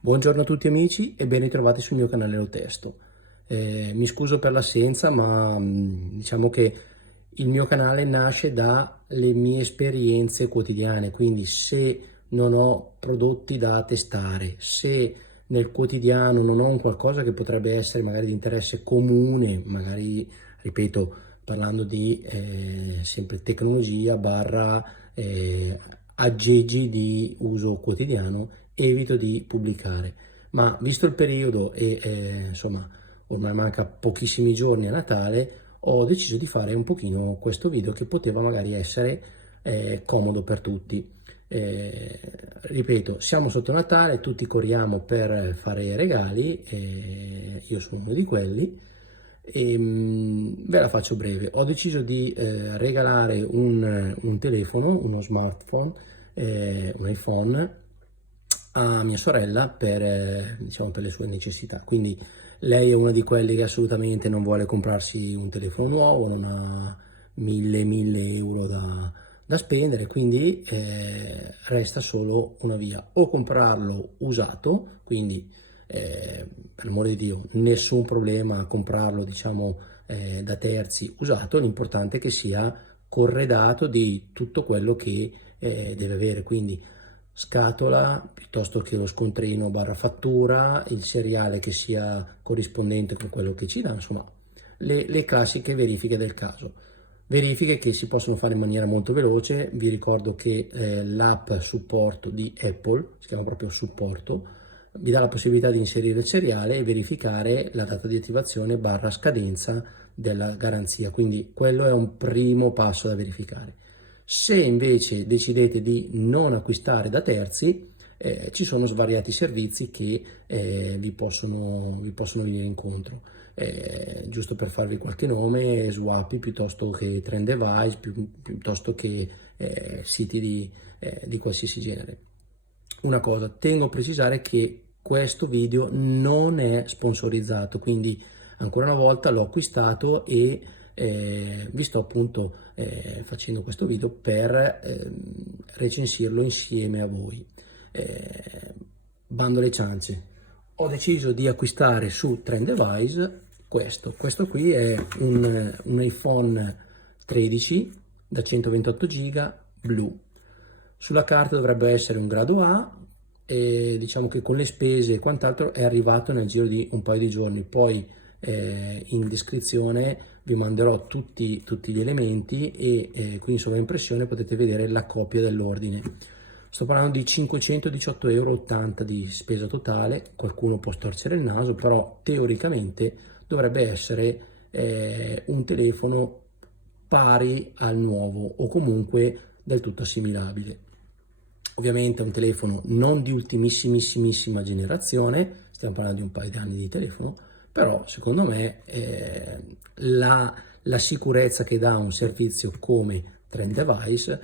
Buongiorno a tutti amici e ben ritrovati sul mio canale Lo Testo. Mi scuso per l'assenza, ma diciamo che il mio canale nasce dalle mie esperienze quotidiane, quindi se non ho prodotti da testare, se nel quotidiano non ho un qualcosa che potrebbe essere magari di interesse comune, magari, ripeto, parlando di sempre tecnologia barra aggeggi di uso quotidiano, evito di pubblicare. Ma visto il periodo e insomma ormai manca pochissimi giorni a Natale, ho deciso di fare un pochino questo video che poteva magari essere comodo per tutti. Ripeto, siamo sotto Natale, tutti corriamo per fare regali, io sono uno di quelli. E ve la faccio breve. Ho deciso di regalare un telefono, uno smartphone, un iPhone a mia sorella per, diciamo, per le sue necessità. Quindi lei è una di quelle che assolutamente non vuole comprarsi un telefono nuovo, non ha 1000 euro da spendere, quindi resta solo una via: o comprarlo usato, quindi per l'amore di Dio nessun problema a comprarlo, diciamo, da terzi usato, l'importante è che sia corredato di tutto quello che deve avere, quindi scatola piuttosto che lo scontrino barra fattura, il seriale che sia corrispondente con quello che ci dà, insomma le classiche verifiche del caso. Verifiche che si possono fare in maniera molto veloce. Vi ricordo che l'app supporto di Apple, si chiama proprio supporto, vi dà la possibilità di inserire il seriale e verificare la data di attivazione barra scadenza della garanzia, quindi quello è un primo passo da verificare. Se invece decidete di non acquistare da terzi, ci sono svariati servizi che vi possono venire incontro. Giusto per farvi qualche nome: Swappy piuttosto che Trendevise, piuttosto che siti di qualsiasi genere. Una cosa, tengo a precisare che questo video non è sponsorizzato, quindi ancora una volta l'ho acquistato e vi sto appunto facendo questo video per recensirlo insieme a voi. Bando alle ciance, ho deciso di acquistare su Trendevise questo qui è un iPhone 13 da 128 giga blu. Sulla carta dovrebbe essere un grado A e diciamo che con le spese e quant'altro è arrivato nel giro di un paio di giorni. Poi in descrizione vi manderò tutti gli elementi e qui in sovraimpressione potete vedere la copia dell'ordine. Sto parlando di 518,80 euro di spesa totale. Qualcuno può storcere il naso, però teoricamente dovrebbe essere un telefono pari al nuovo o comunque del tutto assimilabile. Ovviamente è un telefono non di ultimissimissima generazione, stiamo parlando di un paio di anni di telefono, però secondo me la sicurezza che dà un servizio come Trendevise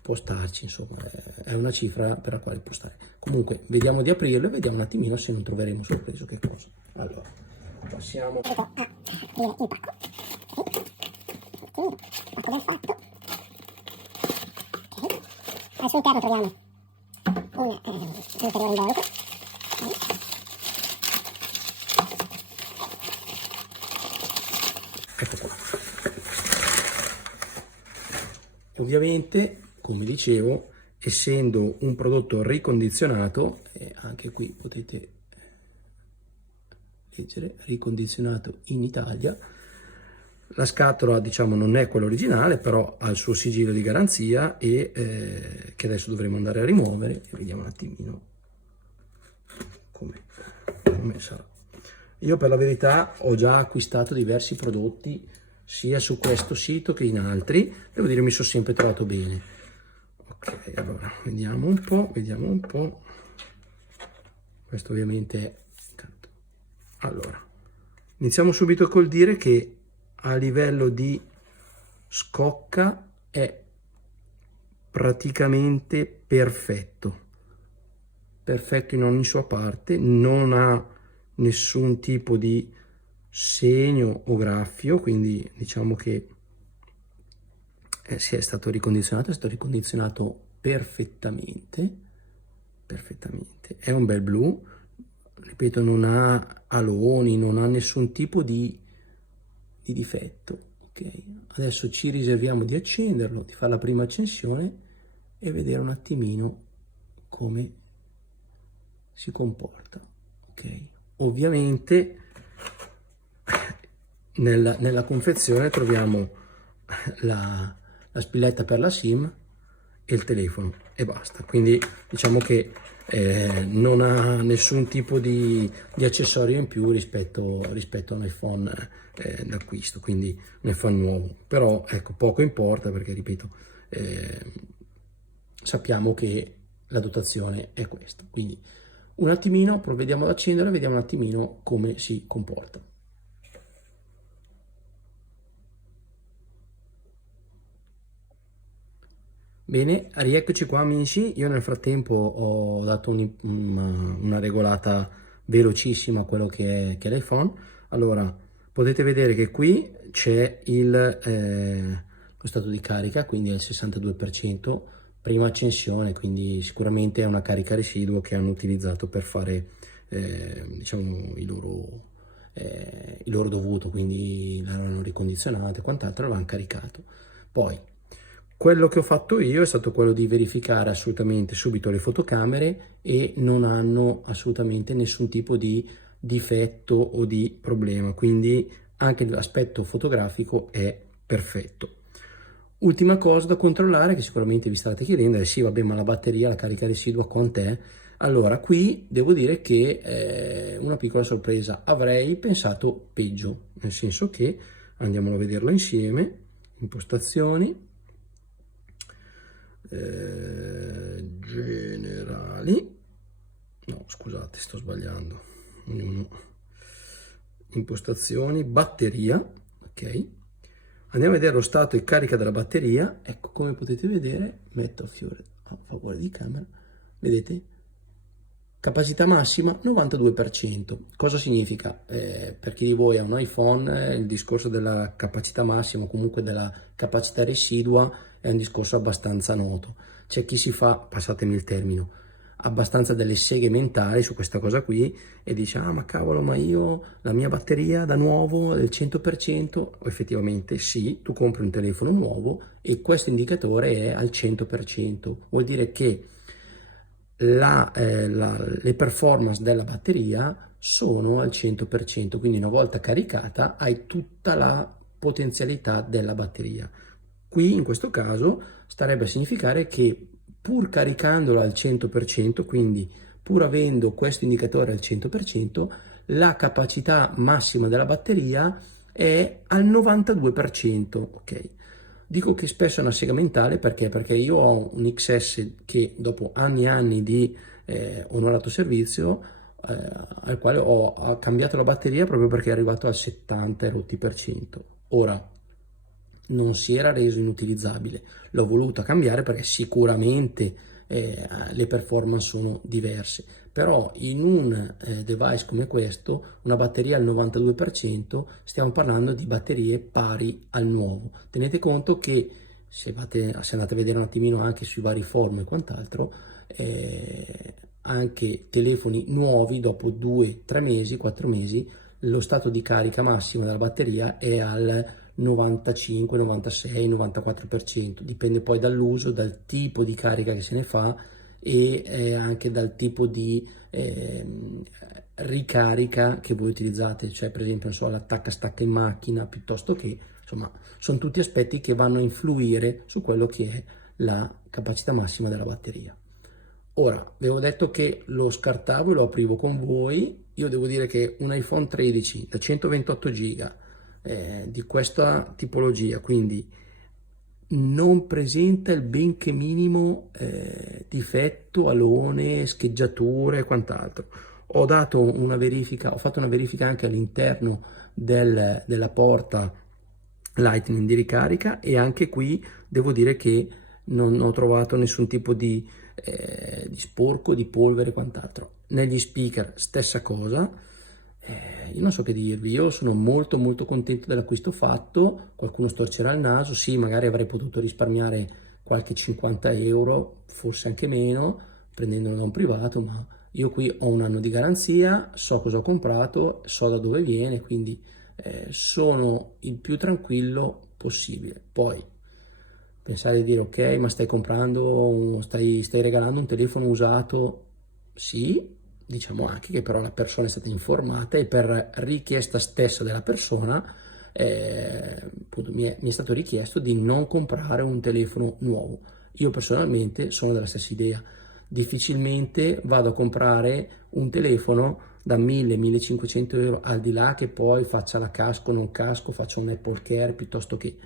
può starci, insomma, è una cifra per la quale può stare. Comunque vediamo di aprirlo e vediamo un attimino se non troveremo sorpreso che cosa. Allora, passiamo a aprire il pacco. Ecco ben fatto. Al suo interno troviamo un ulteriore involucro. Ecco qua. Ovviamente, come dicevo, essendo un prodotto ricondizionato, anche qui potete leggere, ricondizionato in Italia, la scatola, diciamo, non è quella originale, però ha il suo sigillo di garanzia e che adesso dovremo andare a rimuovere e vediamo un attimino come sarà. Io per la verità ho già acquistato diversi prodotti sia su questo sito che in altri, devo dire mi sono sempre trovato bene. Ok, allora vediamo un po'. Questo ovviamente è... Allora, iniziamo subito col dire che a livello di scocca è praticamente perfetto in ogni sua parte, non ha nessun tipo di segno o graffio, quindi diciamo che si è stato ricondizionato perfettamente. perfettamente, è un bel blu, ripeto, non ha aloni, non ha nessun tipo di difetto, ok? Adesso ci riserviamo di accenderlo, di fare la prima accensione e vedere un attimino come si comporta, ok? Ovviamente nella confezione troviamo la spilletta per la SIM e il telefono e basta, quindi diciamo che non ha nessun tipo di accessorio in più rispetto a un iPhone d'acquisto, quindi un iPhone nuovo, però ecco, poco importa perché ripeto, sappiamo che la dotazione è questa, quindi un attimino provvediamo ad accendere e vediamo un attimino come si comporta. Bene, rieccoci qua amici, io nel frattempo ho dato una regolata velocissima a quello che è l'iPhone. Allora, potete vedere che qui c'è lo stato di carica, quindi è il 62%, prima accensione, quindi sicuramente è una carica residuo che hanno utilizzato per fare diciamo il loro dovuto, quindi l'hanno ricondizionato e quant'altro, l'hanno caricato. Poi quello che ho fatto io è stato quello di verificare assolutamente subito le fotocamere e non hanno assolutamente nessun tipo di difetto o di problema, quindi anche l'aspetto fotografico è perfetto. Ultima cosa da controllare che sicuramente vi state chiedendo è sì, vabbè, ma la batteria, la carica residua quant'è? Allora, qui devo dire che una piccola sorpresa, avrei pensato peggio, nel senso che andiamolo a vederlo insieme, impostazioni, generali, no scusate sto sbagliando, impostazioni, batteria, ok, andiamo a vedere lo stato e carica della batteria. Ecco, come potete vedere, metto a fiore a favore di camera, vedete, capacità massima 92%. Cosa significa? Per chi di voi ha un iPhone, il discorso della capacità massima o comunque della capacità residua è un discorso abbastanza noto. C'è chi si fa, passatemi il termine, abbastanza delle seghe mentali su questa cosa qui e dice ah ma cavolo, ma io la mia batteria da nuovo è del 100%. Effettivamente sì, tu compri un telefono nuovo e questo indicatore è al 100%, vuol dire che le performance della batteria sono al 100%, quindi una volta caricata hai tutta la potenzialità della batteria. Qui in questo caso starebbe a significare che pur caricandola al 100%, quindi pur avendo questo indicatore al 100%, la capacità massima della batteria è al 92%, ok? Dico che spesso è una sega mentale perché io ho un XS che dopo anni e anni di onorato servizio al quale ho cambiato la batteria proprio perché è arrivato al 70 rotti per cento. Ora non si era reso inutilizzabile, l'ho voluta cambiare perché sicuramente le performance sono diverse, però in un device come questo, una batteria al 92%, stiamo parlando di batterie pari al nuovo. Tenete conto che se andate a vedere un attimino anche sui vari forum e quant'altro, anche telefoni nuovi dopo 2, 3 mesi, 4 mesi, lo stato di carica massima della batteria è al 95, 96, 94%, dipende poi dall'uso, dal tipo di carica che se ne fa e anche dal tipo di ricarica che voi utilizzate, cioè per esempio non so, l'attacca stacca in macchina piuttosto che, insomma, sono tutti aspetti che vanno a influire su quello che è la capacità massima della batteria. Ora, vi avevo detto che lo scartavo e lo aprivo con voi. Io devo dire che un iPhone 13 da 128 giga di questa tipologia, quindi non presenta il benché minimo difetto, alone, scheggiature e quant'altro. Ho dato una verifica, ho fatto una verifica anche all'interno della porta Lightning di ricarica e anche qui devo dire che non ho trovato nessun tipo di sporco, di polvere e quant'altro. Negli speaker stessa cosa, io non so che dirvi, io sono molto molto contento dell'acquisto fatto, qualcuno storcerà il naso, sì magari avrei potuto risparmiare qualche 50 euro, forse anche meno, prendendolo da un privato, ma io qui ho un anno di garanzia, so cosa ho comprato, so da dove viene, quindi sono il più tranquillo possibile. Poi pensare di dire ok, ma stai regalando un telefono usato, sì, diciamo anche che però la persona è stata informata e per richiesta stessa della persona appunto, mi è stato richiesto di non comprare un telefono nuovo. Io personalmente sono della stessa idea, difficilmente vado a comprare un telefono da 1000-1500 euro, al di là che poi faccia la casco, non casco, faccia un Apple Care piuttosto che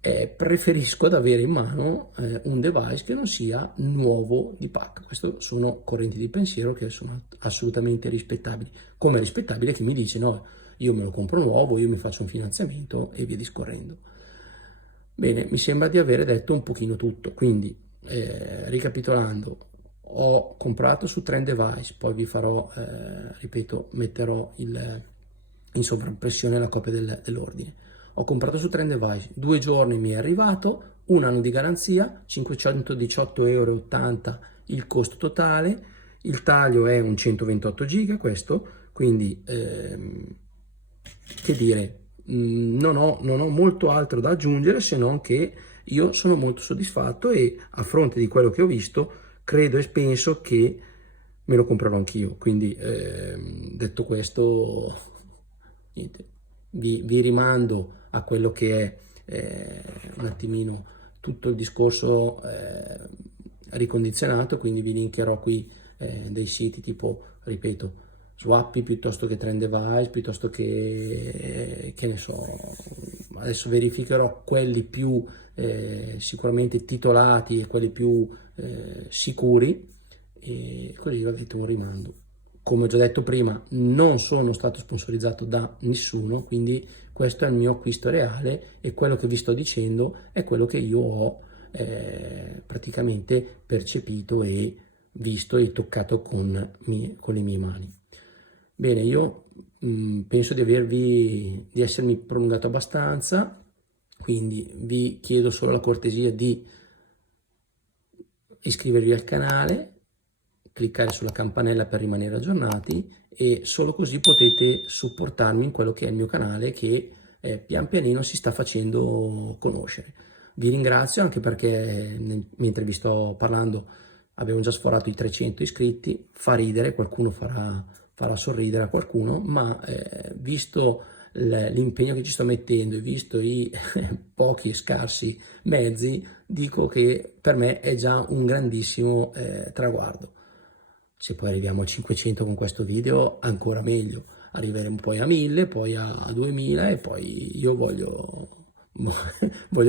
preferisco ad avere in mano un device che non sia nuovo di pacca. Queste sono correnti di pensiero che sono assolutamente rispettabili, come è rispettabile chi mi dice no, io me lo compro nuovo, io mi faccio un finanziamento e via discorrendo. Bene, mi sembra di avere detto un pochino tutto, quindi ricapitolando, ho comprato su Trend Device, poi vi farò, ripeto, metterò in sovraimpressione la copia dell'ordine. Ho comprato su Trend Device, 2 giorni mi è arrivato, un anno di garanzia, 518,80 euro il costo totale, il taglio è un 128 giga questo, quindi che dire, non ho molto altro da aggiungere se non che io sono molto soddisfatto e a fronte di quello che ho visto credo e penso che me lo comprerò anch'io. Quindi detto questo, niente, vi rimando a quello che è un attimino tutto il discorso ricondizionato, quindi vi linkerò qui dei siti tipo, ripeto, Swappy piuttosto che Trend Device, piuttosto che ne so, adesso verificherò quelli più sicuramente titolati e quelli più sicuri, e così avete un rimando. Come ho già detto prima, non sono stato sponsorizzato da nessuno, quindi questo è il mio acquisto reale e quello che vi sto dicendo è quello che io ho praticamente percepito e visto e toccato con le mie mani. Bene, io penso di essermi prolungato abbastanza, quindi vi chiedo solo la cortesia di iscrivervi al canale, cliccare sulla campanella per rimanere aggiornati e solo così potete supportarmi in quello che è il mio canale che pian pianino si sta facendo conoscere. Vi ringrazio anche perché mentre vi sto parlando abbiamo già sforato i 300 iscritti, fa ridere, qualcuno farà sorridere a qualcuno, ma visto l'impegno che ci sto mettendo e visto i pochi e scarsi mezzi, dico che per me è già un grandissimo traguardo. Se poi arriviamo a 500 con questo video, ancora meglio. Arriveremo poi a 1000, poi a 2000 e poi io voglio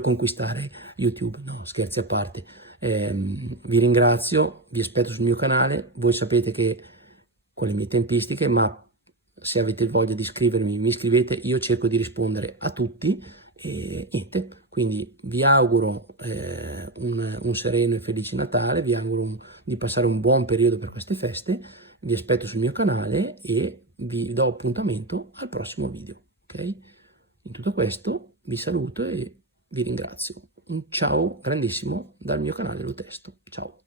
conquistare YouTube. No, scherzi a parte. Vi ringrazio, vi aspetto sul mio canale. Voi sapete che con le mie tempistiche, ma se avete voglia di iscrivermi, mi iscrivete, io cerco di rispondere a tutti e niente, quindi vi auguro un sereno e felice Natale, vi auguro di passare un buon periodo per queste feste, vi aspetto sul mio canale e vi do appuntamento al prossimo video, ok? In tutto questo vi saluto e vi ringrazio. Un ciao grandissimo dal mio canale Lo Testo, ciao!